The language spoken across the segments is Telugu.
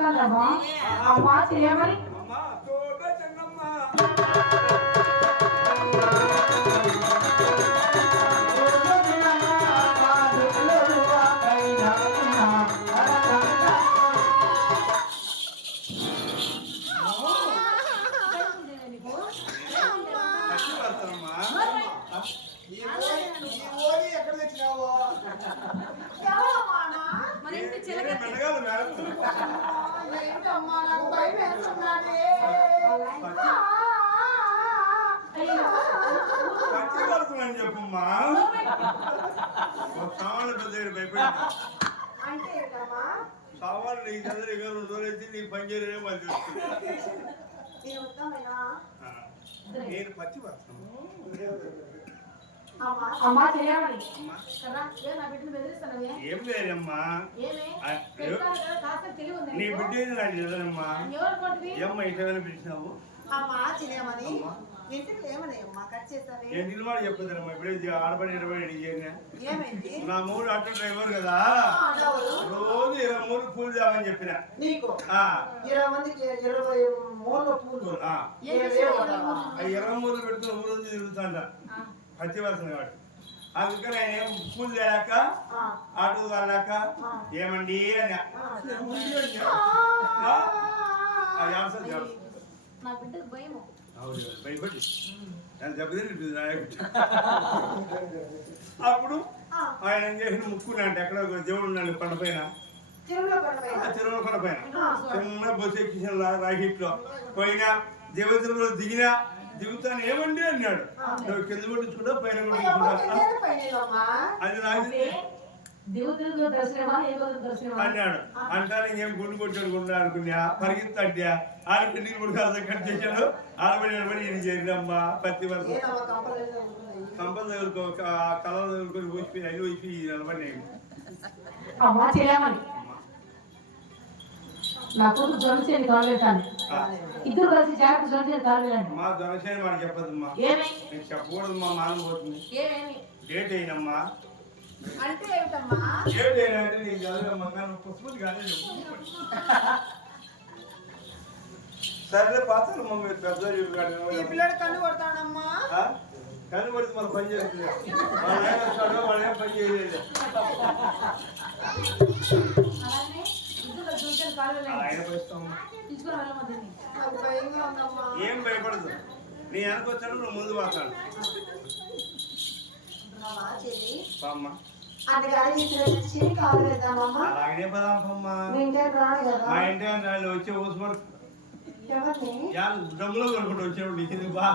వస్తానమ్మా. అమ్మా చేయమని ఎక్కడ తెచ్చినావు? ఏంటమ్మా నాకు భయం వేస్తున్నది. చెప్పమ్మా సామాన్లు పెద్ద భయపడి అంటే ఏంటమ్మా? సామాన్లు నీకు చదివి 2 రోజులు అయితే నీకు పని చేయలేమో అది నేను పచ్చి పడుతున్నాను. అమ్మా చేయమని ఏం లేదమ్మా నీ బిడ్డ నాకు తెలియదమ్మా. ఏమ్మా ఇట్లా పిలిచినావు? ఇంటికి ఏమన్నాయమ్మా కట్ చేస్తావే? ఇంటికి మాట చెప్పదమ్మా. ఇప్పుడే ఆడబడి 20 అడిగాను. నా మూడు ఆటో డ్రైవర్ కదా, రోజు 23 పూలు తేమని చెప్పిన. నీకు 20 మందికి 23 పూలు 23 పెడుతూ రోజు తిరుగుతాంట పచ్చి వలస కాబట్టి. అందుకని ఆయన ఏం పూలు తేలాక ఆటో వాళ్ళాక ఏమండి అని నా బిడ్డకు భయము. భయపడి దెబ్బతింటుంది. అప్పుడు ఆయన ఏం చేసిన ముక్కున్నాంట ఎక్కడ దేవుడు ఉన్నాడు కొండపైన, చెరువులో కొండపైన చిన్న బస్సు ఎక్కిసిన రాహిట్లో పోయినా దేవతలో దిగుతాను ఏమండి అన్నాడు. నువ్వు కింద కొట్టించుకుంటా పైన కొట్టించుకుంటా అది నాకు అన్నాడు. అంటాను ఏం గుండు కొట్టాడు అనుకున్నా పరిగెత్తా ఆడపడి నీళ్ళు కూడా కట్ చేశాడు. ఆడపడి నిలబడి ఈయన చేరినమ్మా పత్తి వరకు కంపల దగ్గరకు కళల దగ్గరకు వచ్చిపోయి అన్ని వచ్చి నిలబడి అమ్మా చేయమని నా కొడుకు జొన్నసేని కాలేసాను. ఇద్దరు కలిసి జాగ్రత్త జొన్నసేని కాలేదండి. మా జొన్నసేని వాడు చెప్పదమ్మా. నేను చెప్పకూడదు మా మానబోతుంది. డేట్ అయినమ్మా అంటే ఏమిటమ్మా? డేట్ అయినా అంటే నీకు చదవమ్మా కానీ పుస్తకం కానీ సరే పాత్రలు మమ్మీ పెద్ద పిల్లడు కన్ను కొడతాడమ్మా. కన్ను కొడితే మన పని చేస్తుంది. వాళ్ళ ఏం పని చేయలేదు. ఏం భయపడదు. నీ వెనకొచ్చాడు నువ్వు ముందు పోతాడు. అలాగనే పదాంపమ్మా. మా ఇంటి వాళ్ళు వచ్చే ఊసుపడు దమ్ములో కొనుక్కుంటూ వచ్చేవాడు ఇది బా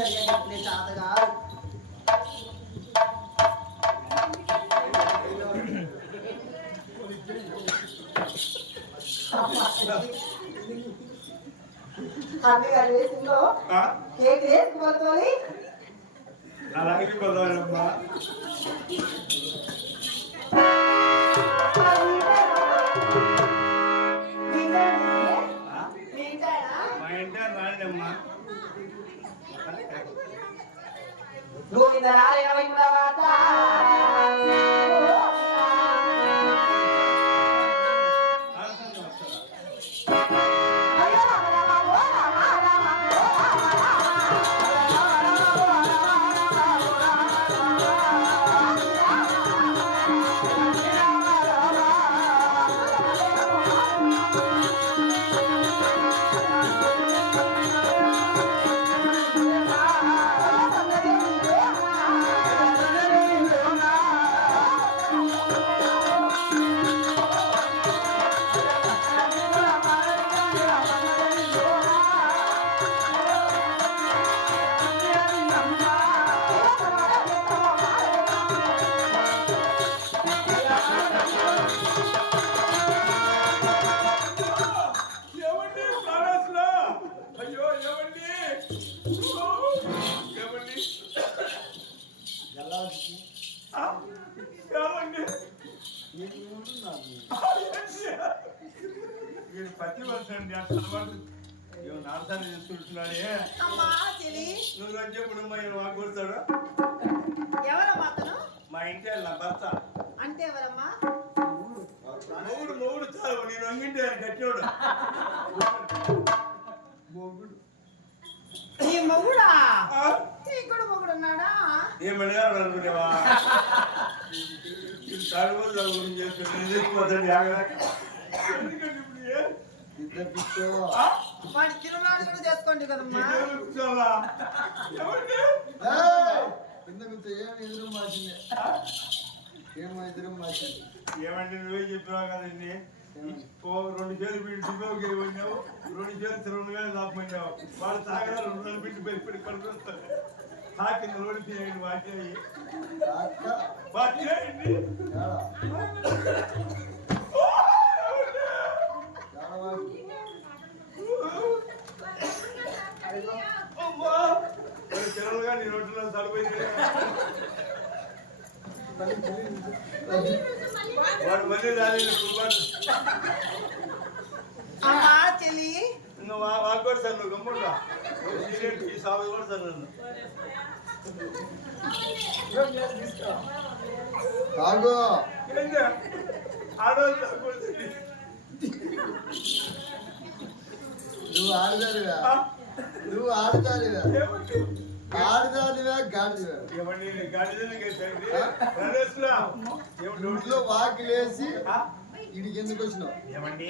సరిగా చెప్పలే తాత కాదు. అన్ని కలిసిందో ఆ? కేక్ వేసుకుపోతుంది. అలాగే పోదామమ్మా. మా ఇంటి రాండి అమ్మా. గోవిందరాయ వైకుంఠవాస ఏమండి ప్రాణాసురా? అయ్యో ఏమండి? ఏమండి? ఆ? ఏమండి? వీడు పత్తి వలసండి అసలు నాటకాలు చేసుకుంటున్నాడే. అమ్మా చెలి నువ్వు వచ్చేప్పుడు మాకు కొడతాడు. ఎవరమ్మా అతను? మా ఇంటి నా భర్త అంటే ఎవరమ్మా? మూడు చాలు నేను వంగింటే ఆయన కట్టినోడు. నీ మొగుడా? ఆ? నీకుడు మొగుడు ఉన్నాడా? ఏమడిగా అనుకునేవా? తాగుబోతు చేసుకుంటుంది ఆగదాకా. ఎందుకంటే ఇప్పుడు ఆ? వాడి తిరునాడు కూడా చేసుకోండి కదమ్మా. ఇదేమి కూర్చోవాలా? ఏమండి? ఏమండి నువ్వే చెప్పావు కదండి. ఓ 2 చేతులు పెట్టి దిగోకి పోయినావు, 2 చేతులు 2 వేలు దాపమన్నావు. వాళ్ళు తాగడా 2 నెలలు పెట్టి పెట్టి పడుకొస్తారు. తాకింది రోడ్డు తీయండి వాచేయండి. తిరలుగా నీ రోడ్డులో సరిపోయింది. వాడు మళ్ళీ రాలేదు కుర్బాను. అమ్మా చెల్లి నువ్వు వాడుకోడు సార్, నువ్వు గమ్ముడుగా ఈ సాగు కూడా సార్ నన్ను ఆడవాళ్ళు తాగకూడదండి. నువ్వు ఆడదానివా? నువ్వు ఆడదానివా? ఆడదానివా గాడివా? ఇంట్లో వాకిలేసి ఇడికి ఎందుకు వచ్చినావు? ఏమండి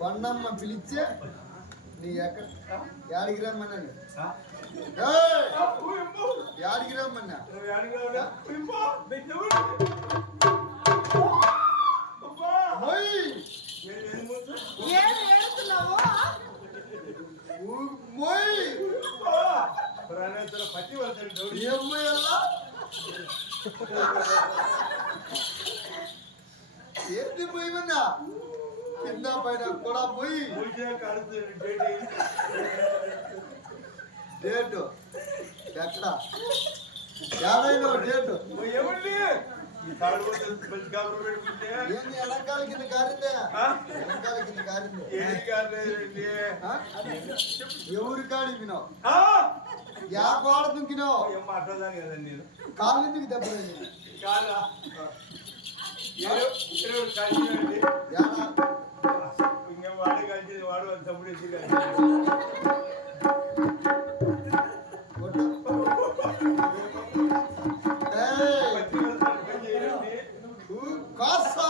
కొండమ్మ పిలిచే నీ ఎక్కడ యాడికి రమ్మన్నాను? యాడికి రమ్మన్నా? ఏం ఏడుస్తున్నావు? పట్టి వస్తాడు. ఏంటి పోయిమన్నా? కింద పైన కూడా పోయి డేటు ఎక్కడ ఏడైనా డేటు ఏమండి ఏంది ఎలంకాల కింద కారిందే? ఎలంకాల కింద కారింది. ఎవరి కాడి వినావు? యా గోడ దుంకినావు? మాట్లాడదాను కదండి నేను. కాలు ఎందుకు దెబ్బలు? కాదా కలిసిందండి. ఇంకా వాడే కలిసింది, వాడు తమ్ముడు ఎత్తి కాసా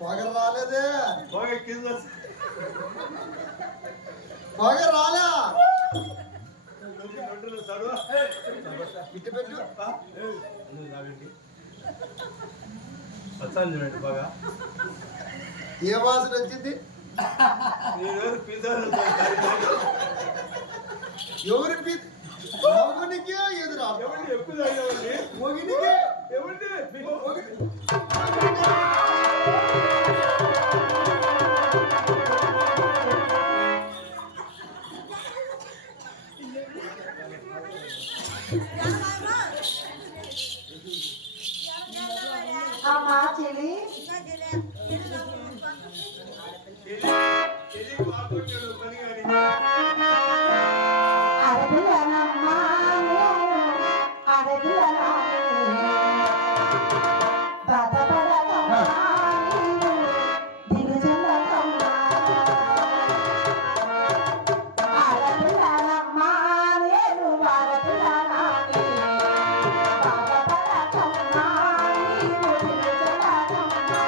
పొగ రాలేదే? కింద పొగ రాలే? చదువు ఇటు పెట్టు. వచ్చాను చూడండి బాగా. ఏ వాసన వచ్చింది? నేను పిజ్జాలు ఎవరి మొగునికే ఎదురా? ఎవరిని ఎక్కువ తాగేవాడిని? మొగినికే ఎవరిని? అమ్మా చెల్లి అరదులనమ్మా అరదులనా బాధపడకమ్మా దిగుజల్లకమ్మా అరదులనమ్మా నేను అరదులనా బాధపడకమ్మా నీవు దిగుజల్లకమ్మా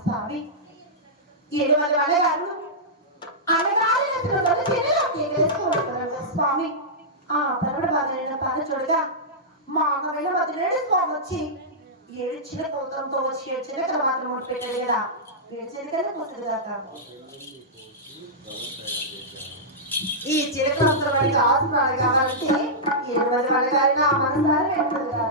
స్వామి 700 అడగారు స్వామి ఆ పరమడ బాధనైన పాద చూడగా మా అమ్మమైన వదిలేడు స్వామి వచ్చి 7 చిన్న కోతంతో వచ్చి 7 చిన్న మాత్రం ముట్టు పెట్టాడు కదా 7 చిన్నకనే పోతుంది దాకా ఈ చిలకలంతా వాడికి ఆశ కావాలంటే 700 అడగాలి నా మనసారి పెట్టదు కదా